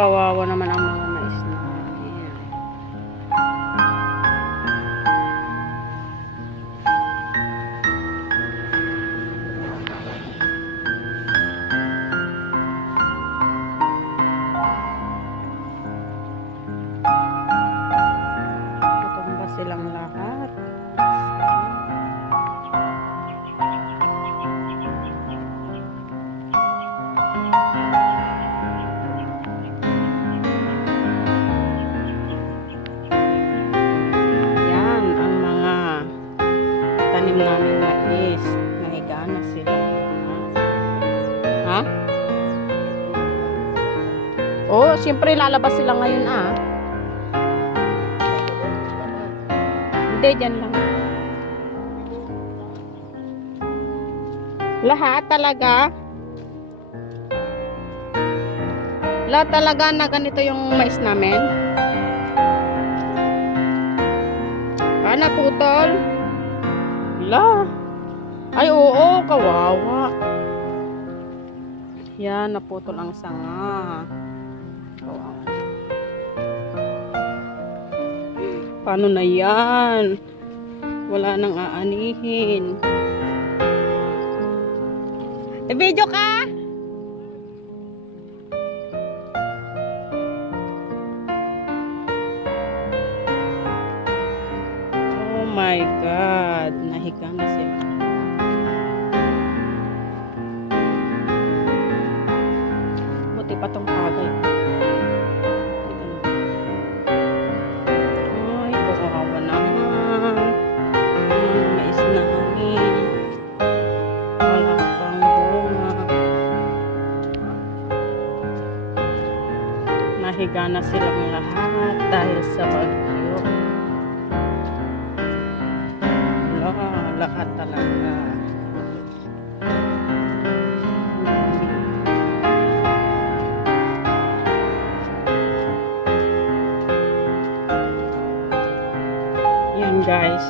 kawawa naman ang mga mais namin. Natumba silang lahat. Tanim namin na is nahiga na sila. Ha? Oo, siyempre lalabas sila ngayon Hindi, dyan lang. Lahat talaga? Lahat talaga na ganito yung mais namin? Naputol? La. Ay, oo, kawawa. Yan, naputol ang sanga. Kawawa. Paano na yan? Wala nang aanihin. Video ka? Oh my God. Nahiga na sila. Buti pa tong pagay. Ay, kawawa naman. Mais namin. Wala pang bunga. Nahiga na silang lahat dahil sa bagyo. Lahat talaga. Yan guys,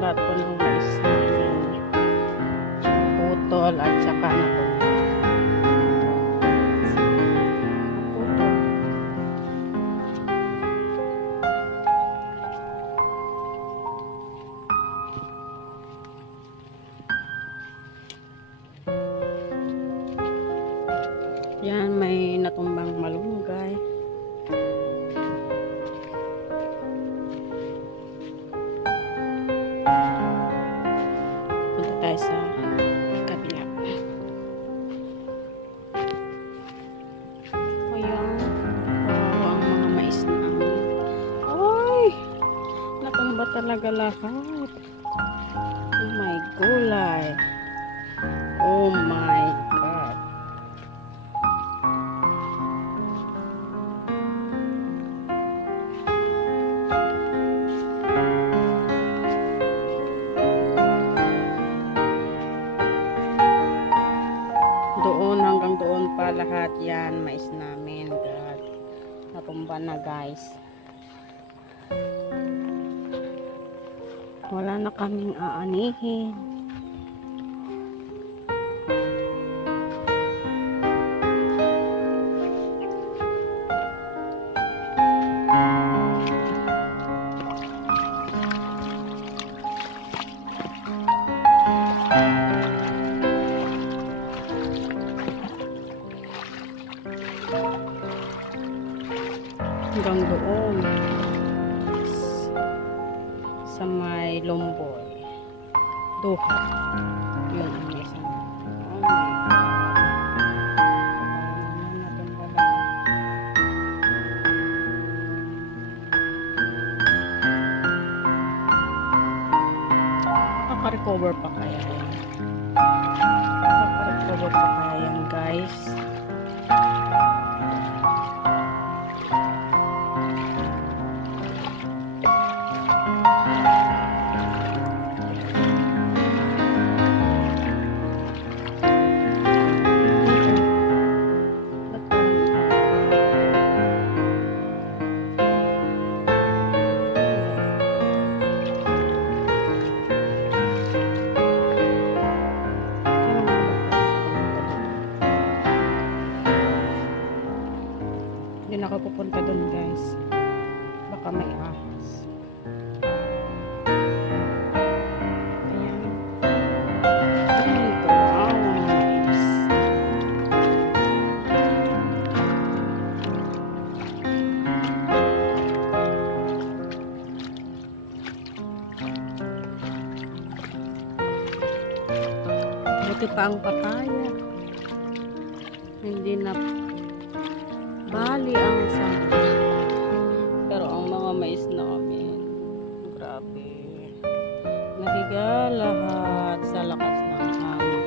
lahat po ng mais namin putol at saka natumba. Yan, may natumbang malunggay. Punta tayo sa kabila. Ayan, ang mga mais namin. Ay, natumba talaga lahat. Oh my gulay. Oh my God. Doon hanggang doon pa lahat yan mais namin. God, natumba na guys. Wala na kaming aanihin. Hanggang doon sa may Lomboy Duha. Yun ang isa. Oh my God. Nakaka-recover pa kaya yan? Nakaka-recover pa kaya yan guys? may ahas. Ayan. Dito, wow, mais. Buti pa ang papaya. Hindi na bali ang sama. Pero ang mga mais namin, grabe. Nahiga lahat sa lakas ng hangin.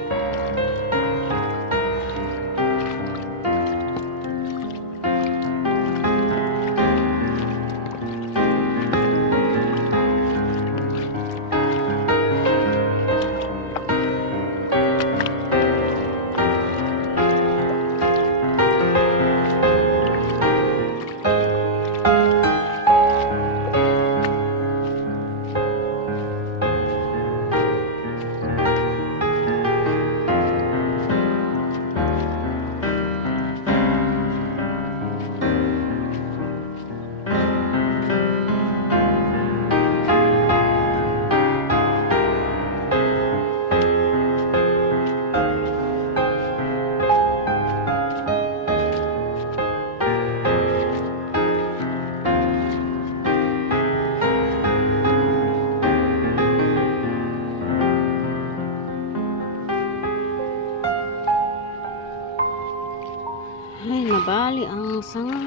Ay, nabali ang sanga.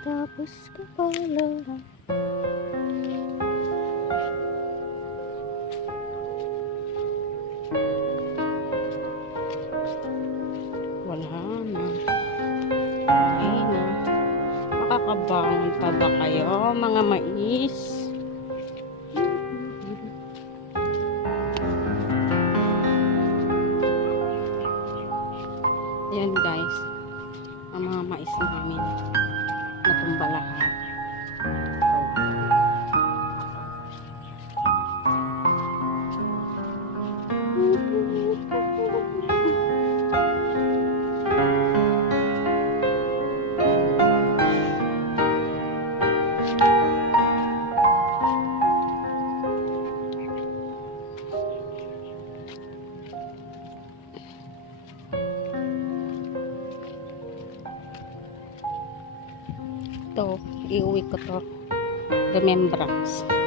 Tapos ka pala. Wala na. Ay na. Makakabangon pa ba kayo, mga mais? Ayan guys, ang mga mais namin natumba lahat. Ito, iuwi ko to. Remembrance.